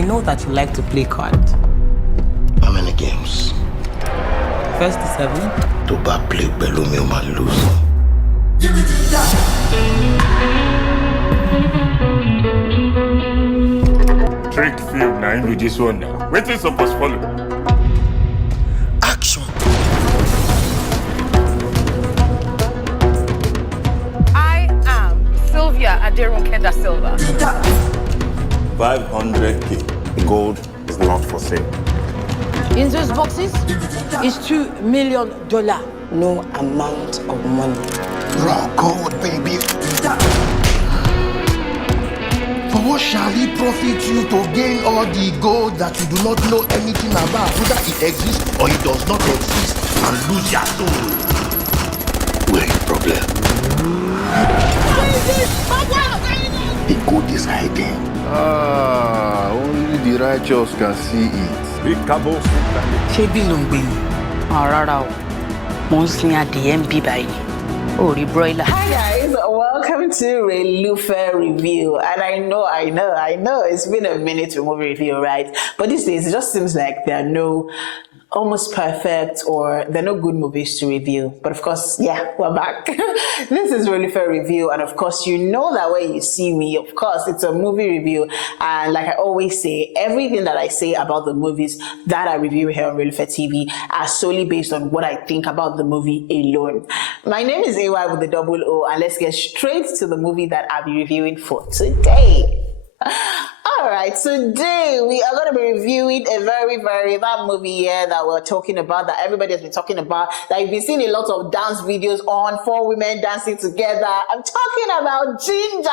I know that you like to play cards. How many games? First to 7. To back play Belumi or man lose. Trick film now with this one now. Wait till supposed follow. Action. I am Sylvia Aderunke da Silva. 500K. Gold is not for sale. In those boxes is $2 million. No amount of money. Raw gold, baby. For what shall it profit you to gain all the gold that you do not know anything about? Whether it exists or it does not exist, and lose your soul. Where is the problem? The gold is hiding. Only the righteous can see it. Ṣebí ló ń gbé ni? Rárá o. Mo ń sin adìẹ ń bí báyìí. Orí broiler. Hi guys, welcome to Relufe review. And I know, it's been a minute to movie review, right? But these days, it just seems like there are no almost perfect or there are no good movies to review. But of course, yeah, we're back. This is Relufe review. And of course, you know that when you see me, of course, it's a movie review. And like I always say, everything that I say about the movies that I review here on Relufe TV are solely based on what I think about the movie alone. My name is AY with the double O, and let's get straight to the movie that I'll be reviewing for today. Alright, today we are going to be reviewing a that movie here that we're talking about, that everybody has been talking about, that you've been seeing a lot of dance videos on, 4 women dancing together. I'm talking about Ginger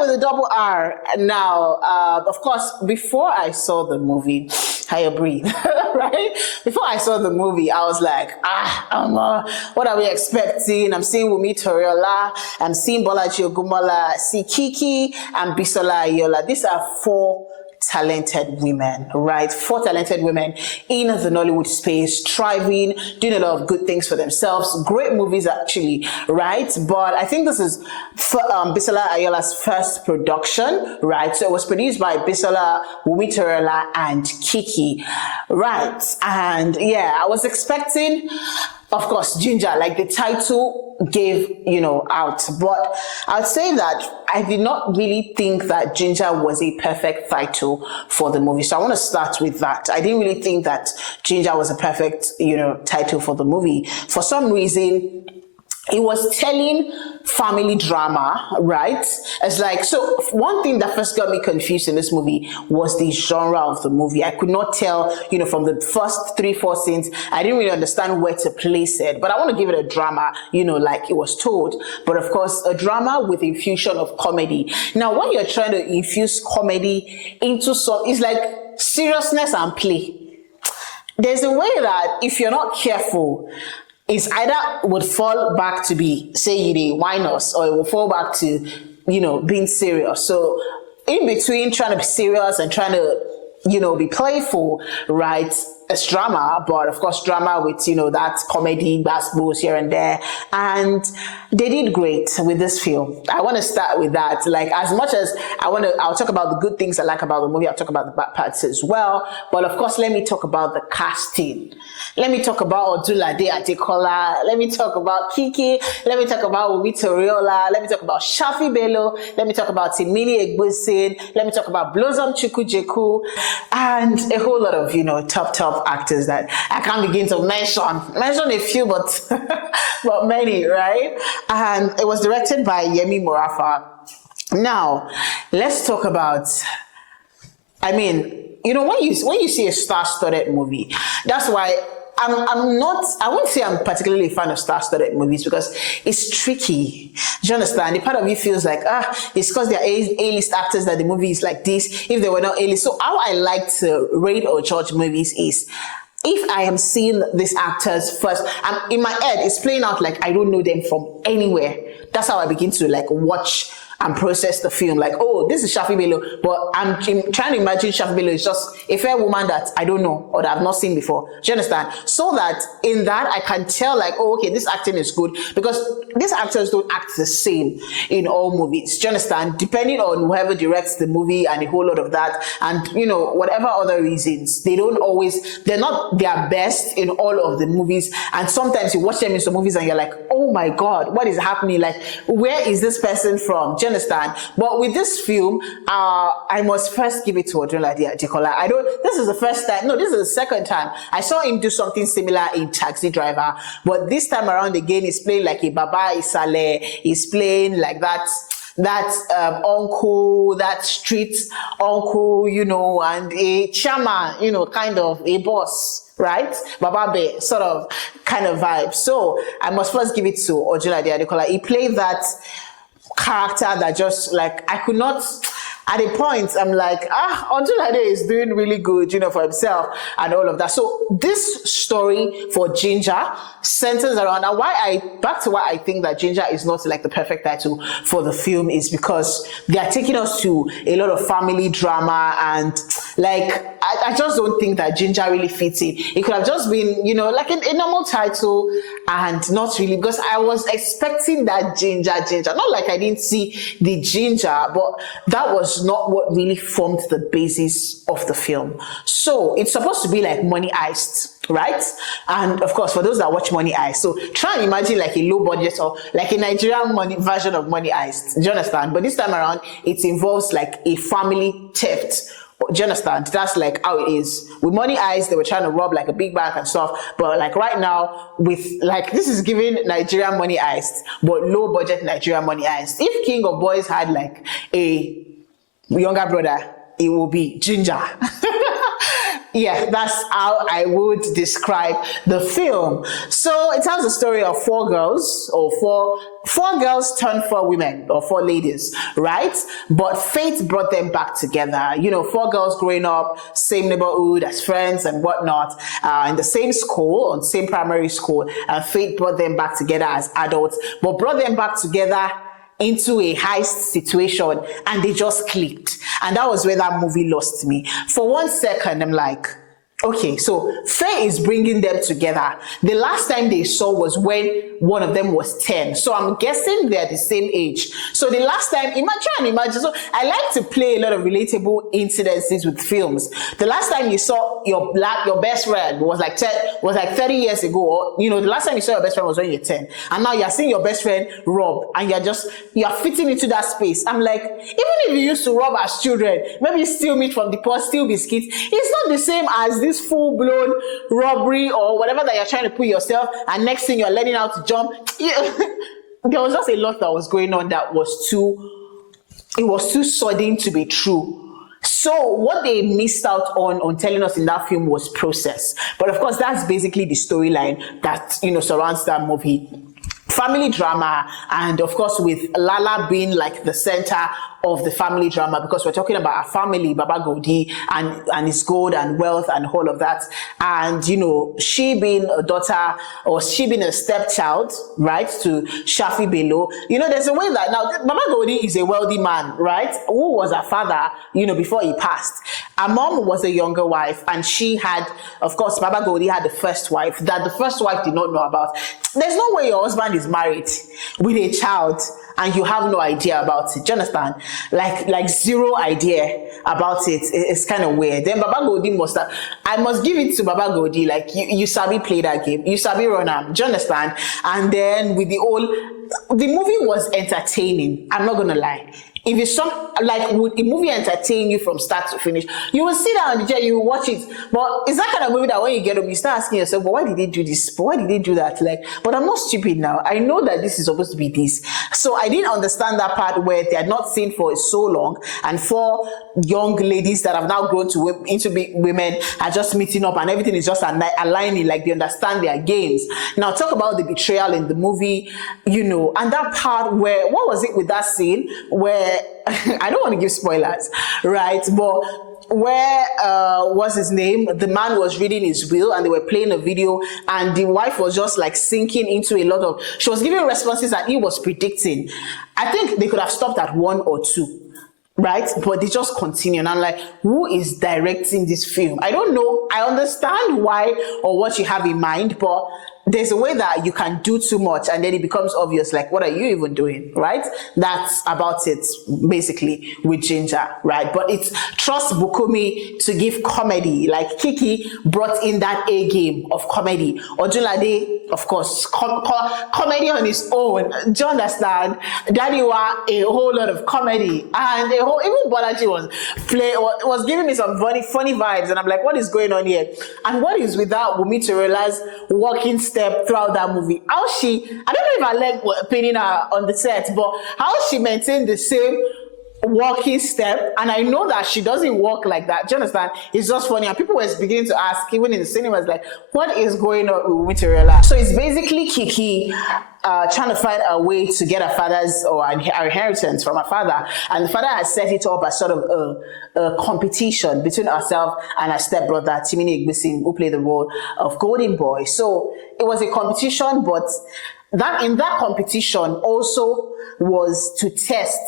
with a double R. Now, of course, before I saw the movie, higher breathe, right? Before I saw the movie, I was like, what are we expecting? I'm seeing Wumi Toriola, I'm seeing Bolaji Ogunmola, I see Kiekie and Bisola Aiyeola. These are 4 talented women, right? 4 talented women in the Nollywood space, thriving, doing a lot of good things for themselves. Great movies, actually, right? But I think this is Bisola Aiyeola's first production, right? So it was produced by Bisola, Wumi Toriola, and Kiekie, right? And yeah, I was expecting, of course, Ginger, like the title gave, out. But I'd say that I did not really think that Ginger was a perfect title for the movie. So I want to start with that. I didn't really think that Ginger was a perfect, title for the movie. For some reason, it was telling family drama, right? It's like, so one thing that first got me confused in this movie was the genre of the movie. I could not tell, from the first 3-4 scenes, I didn't really understand where to place it. But I want to give it a drama, like it was told. But of course, a drama with infusion of comedy. Now, when you're trying to infuse comedy into it's like seriousness and play. There's a way that if you're not careful, it's either would fall back to be, say, you whine us, or it will fall back to, being serious. So in between trying to be serious and trying to, be playful, right? It's drama, but of course drama with, that comedy, basketballs here and there. And they did great with this film. I want to start with that. Like, as much as I'll talk about the good things I like about the movie, I'll talk about the bad parts as well. But of course, let me talk about the casting. Let me talk about Odulade Adekola. Let me talk about Kiekie. Let me talk about Wumi Toriola. Let me talk about Shafi Bello. Let me talk about Timini Egbusin. Let me talk about Blossom Chukwujeku. And a whole lot of, top actors that I can't begin to mention a few, but but many, right? And it was directed by Yemi Morafa. Now, let's talk about, when you see a star-studded movie, that's why I won't say I'm particularly a fan of star-studded movies, because it's tricky. Do you understand? The part of you feels like, it's because they're A-list actors that the movie is like this. If they were not A-list. So how I like to rate or judge movies is, if I am seeing these actors first, in my head, it's playing out like I don't know them from anywhere. That's how I begin to watch and process the film. Like, oh, this is Shafi Bello, but I'm trying to imagine Shafi Bello is just a fair woman that I don't know or that I've not seen before. Do you understand? So that in that I can tell, like, oh, okay, this acting is good, because these actors don't act the same in all movies. Do you understand? Depending on whoever directs the movie and a whole lot of that, and whatever other reasons, they're not their best in all of the movies. And sometimes you watch them in some movies and you're like, oh my God, what is happening? Like, where is this person from? Do you understand? But with this film, I must first give it to Odunlade Adekola. This is the first time, no, this is the second time I saw him do something similar in Taxi Driver, but this time around again, he's playing like a Baba Isale. He's playing like that uncle, that street uncle, and a chairman, kind of a boss, right? Baba Be, sort of kind of vibe. So I must first give it to Odunlade Adekola. He played that character that just like, I could not, at a point, I'm like, Odunlade is doing really good, for himself and all of that. So this story for Ginger centers around, and back to why I think that Ginger is not like the perfect title for the film is because they are taking us to a lot of family drama, and like, I just don't think that Ginger really fits in. It could have just been, like a normal title, and not really, because I was expecting that Ginger. Not like I didn't see the Ginger, but that was not what really formed the basis of the film. So it's supposed to be like Money Heist, right? And of course, for those that watch Money Heist, so try and imagine like a low budget or like a Nigerian version of Money Heist. Do you understand? But this time around, it involves like a family theft. Do you understand? That's like how it is. With Money Heist, they were trying to rob like a big bank and stuff. But like right now, with like, this is giving Nigerian Money Heist, but low budget Nigerian Money Heist. If King of Boys had like a younger brother, it will be Ginger. Yeah, that's how I would describe the film. So it tells the story of four girls, or four girls turned four women, or four ladies, right? But fate brought them back together. Four girls growing up, same neighborhood as friends and whatnot, in the same school, on same primary school, and fate brought them back together as adults, but brought them back together into a heist situation, and they just clicked. And that was where that movie lost me. For 1 second, I'm like, okay, so Faye is bringing them together. The last time they saw was when one of them was 10. So I'm guessing they're the same age. So the last time, imagine. So I like to play a lot of relatable incidences with films. The last time you saw your best friend was like 30 years ago. Or, the last time you saw your best friend was when you're 10. And now you're seeing your best friend rob, and you're fitting into that space. I'm like, even if you used to rob as children, maybe steal meat from the pot, steal biscuits, it's not the same as this full-blown robbery or whatever that you're trying to put yourself, and next thing you're learning how to jump. There was just a lot that was going on that was too sudden to be true. So what they missed out on telling us in that film was process. But of course, that's basically the storyline that surrounds that movie. Family drama, and of course with Lala being like the center of the family drama, because we're talking about a family, Baba Godi and his gold and wealth and all of that. And she being a daughter, or she being a stepchild, right, to Shafi Bello. There's a way that now Baba Godi is a wealthy man, right, who was her father, before he passed. Her mom was a younger wife, and she had, of course, Baba Godi had the first wife that the first wife did not know about. There's no way your husband is married with a child and you have no idea about it. Do you understand? Like zero idea about it. It's kind of weird. Then Baba Godi I must give it to Baba Godi. Like you sabi play that game. You sabi run am. Do you understand? And then with the movie was entertaining. I'm not gonna lie. If it's would a movie entertain you from start to finish? You will sit down on the chair, you will watch it. But it's that kind of movie that when you get home, you start asking yourself, but why did they do this? But why did they do that? But I'm not stupid now. I know that this is supposed to be this. So I didn't understand that part where they had not seen for so long, and four young ladies that have now grown into big women are just meeting up, and everything is just aligning, like they understand their games. Now talk about the betrayal in the movie, and that part where, what was it with that scene where I don't want to give spoilers, right? But where what's his name? The man was reading his will and they were playing a video, and the wife was just like sinking into a lot of. She was giving responses that he was predicting. I think they could have stopped at 1 or 2. Right, but they just continue, and I'm like, who is directing this film? I don't know. I understand why or what you have in mind, but there's a way that you can do too much and then it becomes obvious, like, what are you even doing, right? That's about it, basically, with Ginger, right? But it's trust Bukumi to give comedy. Like, Kiekie brought in that A game of comedy. Ojulade, of course, comedy on his own. Do you understand? Daddy wa a whole lot of comedy, and even Bolaji was giving me some funny vibes, and I'm like, what is going on here? And what is with that Wumi Toriola's walking step throughout that movie? How she, I don't know if her leg was paining her on the set, but how she maintained the same walking step, and I know that she doesn't walk like that. Do you understand? It's just funny, and people were beginning to ask, even in the cinemas, like, what is going on with Wumi Toriola? So it's basically Kiekie trying to find a way to get her father's or her inheritance from her father, and the father has set it up as sort of a competition between herself and her stepbrother Timini Igbisin, who played the role of Golden Boy. So it was a competition, but that in that competition also was to test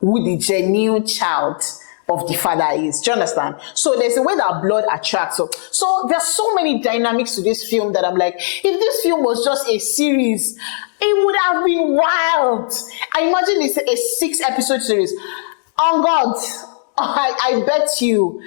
who the genuine child of the father is. Do you understand? So there's a way that blood attracts. So there's so many dynamics to this film that I'm like, if this film was just a series, it would have been wild. I imagine it's a 6-episode series. On God, I bet you,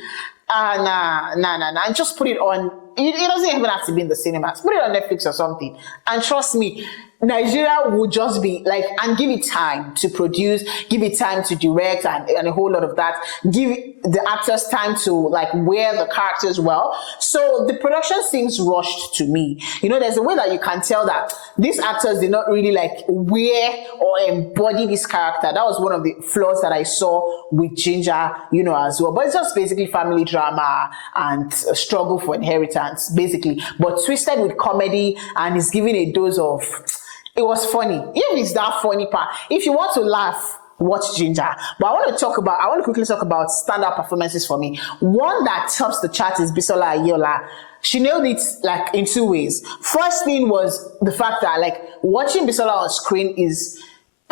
nah. Just put it on. It doesn't even have to be in the cinemas. Put it on Netflix or something. And trust me, Nigeria would just be like, and give it time to produce, give it time to direct, and a whole lot of that. Give the actors time to like wear the characters well. So the production seems rushed to me. You know, there's a way that you can tell that these actors did not really like wear or embody this character. That was one of the flaws that I saw with Ginger, you know, as well. But it's just basically family drama and a struggle for inheritance, basically, but twisted with comedy, and is giving a dose of. It was funny. If it's that funny part, if you want to laugh, watch Ginger. But I want to quickly talk about standout performances for me. One that tops the chart is Bisola Aiyeola. She nailed it like in 2 ways. First thing was the fact that like watching Bisola on screen is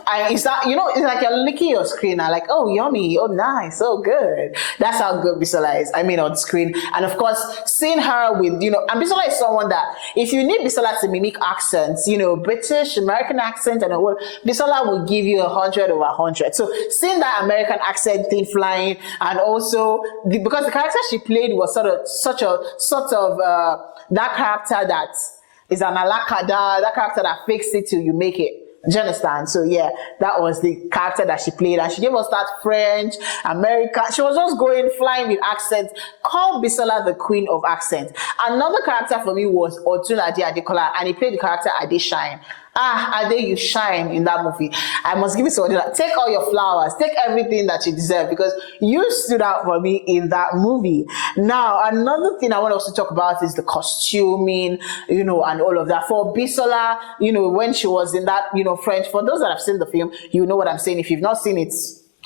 that, you know, it's like you're licking your screen and like, oh, yummy, oh, nice, oh, good. That's how good Bisola is. I mean, on screen. And of course, seeing her with, you know, and Bisola is someone that if you need Bisola to mimic accents, you know, British, American accent and all, Bisola will give you 100 over 100. So seeing that American accent thing flying, and also because the character she played was sort of that character that is an alakada, that character that fakes it till you make it. Do you understand? So yeah, that was the character that she played, and she gave us that French, American. She was just flying with accents. Call Bisola the queen of accents. Another character for me was Odunlade Adekola, and he played the character Ade Shine. Ade, you shine in that movie. I must give it to Odunlade. Take all your flowers, take everything that you deserve, because you stood out for me in that movie. Now, another thing I want us to talk about is the costuming, you know, and all of that. For Bisola, you know, when she was in that, you know, French, for those that have seen the film, you know what I'm saying. If you've not seen it,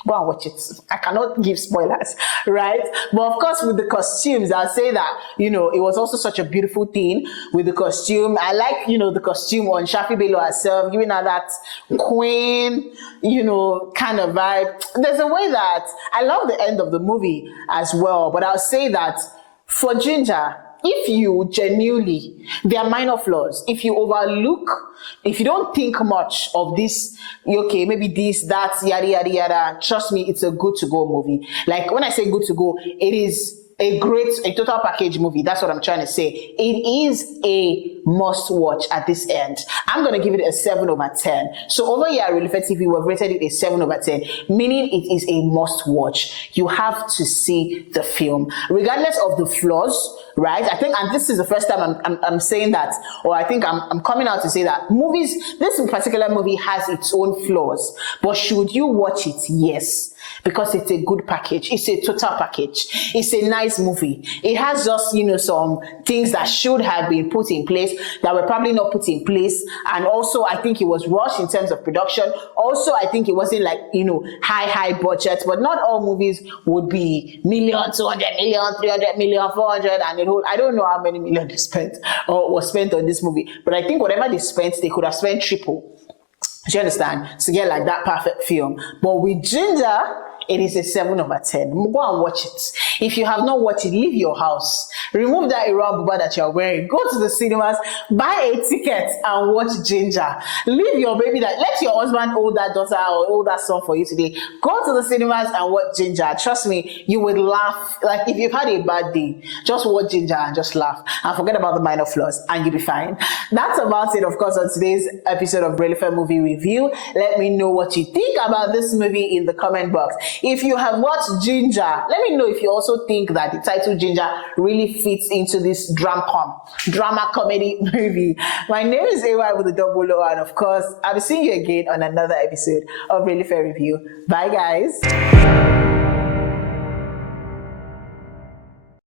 go and watch it. I cannot give spoilers, right? But of course, with the costumes, I'll say that, you know, it was also such a beautiful thing with the costume. I like, you know, the costume on Shafi Bello herself, giving her that queen, you know, kind of vibe. There's a way that I love the end of the movie as well, but I'll say that for Ginger, if you genuinely, there are minor flaws. If you overlook, if you don't think much of this, okay, maybe this, that, yada, yada, yada, trust me, it's a good to go movie. Like when I say good to go, it is a total package movie. That's what I'm trying to say. It is a must watch at this end. I'm going to give it a 7 over 10. So over here at Relufe TV, we've rated it a 7 over 10, meaning it is a must watch. You have to see the film, regardless of the flaws, right? I think, and this is the first time I'm saying that, or I think I'm coming out to say that movies, this particular movie has its own flaws, but should you watch it? Yes. because it's a good package. It's a total package. It's a nice movie. It has just, some things that should have been put in place that were probably not put in place. And also, I think it was rushed in terms of production. Also, I think it wasn't like, high budget, but not all movies would be million, 200 million, 300 million, 400, and I don't know how many million they spent or was spent on this movie, but I think whatever they spent, they could have spent triple. Do you understand? To get like that perfect film. But with Ginger, it is a 7 over 10. Go and watch it. If you have not watched it, leave your house. Remove that Iran buba that you're wearing. Go to the cinemas, buy a ticket and watch Ginger. Leave your baby let your husband hold that daughter or hold that son for you today. Go to the cinemas and watch Ginger. Trust me, you would laugh. Like if you've had a bad day, just watch Ginger and just laugh. And forget about the minor flaws and you'll be fine. That's about it, of course, on today's episode of Relufe Movie Review. Let me know what you think about this movie in the comment box. If you have watched Ginger, let me know if you also think that the title Ginger really fits into this drama comedy movie. My name is AY with a double O, and of course, I'll be seeing you again on another episode of Relufe Review. Bye, guys.